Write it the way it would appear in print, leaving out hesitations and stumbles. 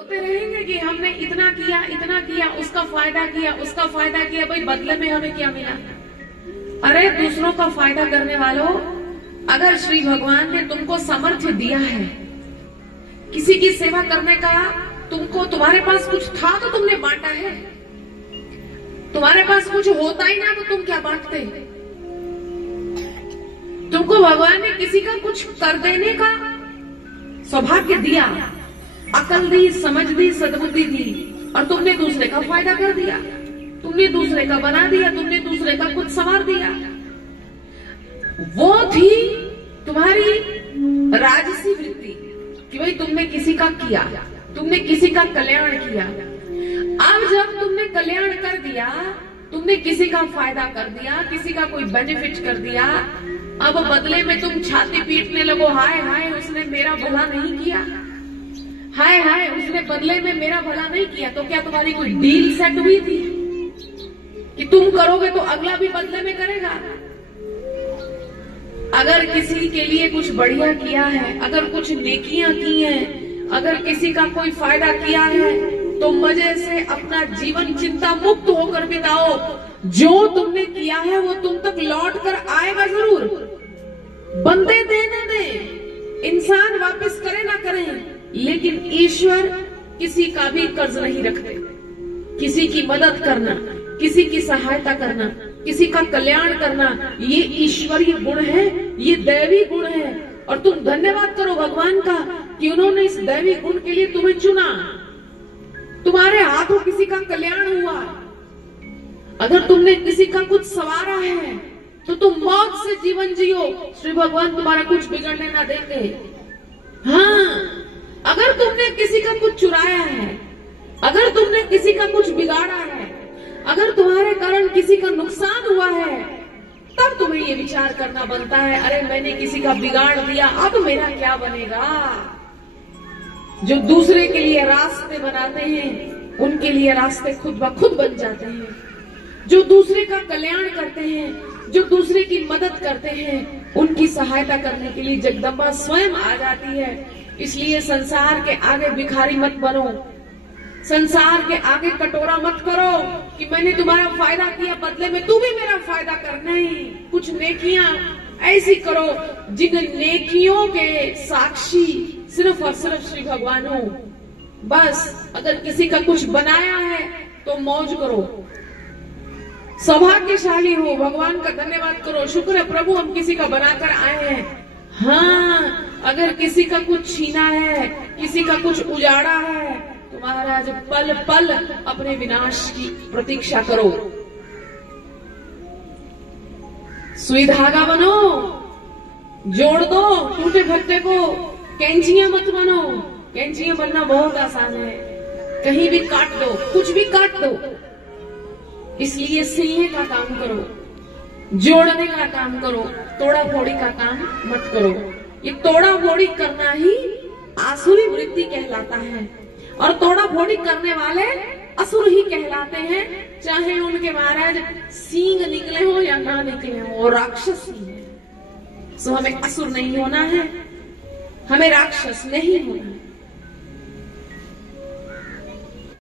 होते रहेंगे कि हमने इतना किया, उसका फायदा किया, भाई बदले में हमें क्या मिला? अरे दूसरों का फायदा करने वालों, अगर श्री भगवान ने तुमको सामर्थ्य दिया है किसी की सेवा करने का, तुमको तुम्हारे पास कुछ था तो तुमने बांटा है। तुम्हारे पास कुछ होता ही ना तो तुम क्या बांटते? तुमको भगवान ने किसी का कुछ कर देने का सौभाग्य दिया, अकल दी, समझ दी, सद्बुद्धि दी, और तुमने दूसरे का फायदा कर दिया, तुमने दूसरे का बना दिया, तुमने दूसरे का कुछ संवार दिया। वो थी तुम्हारी राजसी वृत्ति कि भाई तुमने किसी का किया, तुमने किसी का कल्याण किया। अब जब तुमने कल्याण कर दिया, तुमने किसी का फायदा कर दिया, किसी का कोई बेनिफिट कर दिया, अब बदले में तुम छाती पीटने लगो, हाय हाय उसने मेरा भला नहीं किया, हाय हाय उसने बदले में मेरा भला नहीं किया। तो क्या तुम्हारी कोई डील सेट हुई थी कि तुम करोगे तो अगला भी बदले में करेगा? अगर किसी के लिए कुछ बढ़िया किया है, अगर कुछ नेकियां की हैं, अगर किसी का कोई फायदा किया है, तो मजे से अपना जीवन चिंता मुक्त होकर बिताओ। जो तुमने किया है वो तुम तक लौट कर आएगा जरूर। बंदे दे ना दे, इंसान वापस करे ना करे, लेकिन ईश्वर किसी का भी कर्ज नहीं रखते। किसी की मदद करना, किसी की सहायता करना, किसी का कल्याण करना, ये ईश्वरीय गुण है, ये दैवी गुण है। और तुम धन्यवाद करो भगवान का कि उन्होंने इस दैवी गुण के लिए तुम्हें चुना। तुम्हारे हाथों किसी का कल्याण हुआ। अगर तुमने किसी का कुछ संवारा है तो तुम मौत से जीवन जियो, श्री भगवान तुम्हारा कुछ बिगड़ने ना देंगे। हाँ, अगर तुमने किसी का कुछ चुराया है, अगर तुमने किसी का कुछ बिगाड़ा है, अगर तुम्हारे कारण किसी का नुकसान हुआ है, तब तुम्हें ये विचार करना बनता है, अरे मैंने किसी का बिगाड़ दिया, अब मेरा क्या बनेगा? जो दूसरे के लिए रास्ते बनाते हैं, उनके लिए रास्ते खुद ब खुद बन जाते हैं। जो दूसरे का कल्याण करते हैं, जो दूसरे की मदद करते हैं, उनकी सहायता करने के लिए जगदम्बा स्वयं आ जाती है। इसलिए संसार के आगे भिखारी मत बनो, संसार के आगे कटोरा मत करो कि मैंने तुम्हारा फायदा किया, बदले में तू भी मेरा फायदा कर। नहीं, कुछ नेकियां ऐसी करो जिन नेकियों के साक्षी सिर्फ और सिर्फ श्री भगवान हो। बस अगर किसी का कुछ बनाया है तो मौज करो, सौभाग्यशाली हो, भगवान का धन्यवाद करो, शुक्र है प्रभु हम किसी का बनाकर आए हैं। हाँ, अगर किसी का कुछ छीना है, किसी का कुछ उजाड़ा है, तो महाराज पल पल अपने विनाश की प्रतीक्षा करो। सुई धागा बनो, जोड़ दो टूटे फट्टे को, कैंचियां मत बनो। कैंचियां बनना बहुत आसान है, कहीं भी काट दो, कुछ भी काट दो। इसलिए सिलने का काम करो, जोड़ने का काम करो, तोड़ा फोड़ी का काम मत करो। ये तोड़ा फोड़ी करना ही आसुरी वृत्ति कहलाता है, और तोड़ा फोड़ी करने वाले असुर ही कहलाते हैं, चाहे उनके महाराज सींग निकले हो या ना निकले हो, राक्षस ही है। सो हमें असुर नहीं होना है, हमें राक्षस नहीं होना।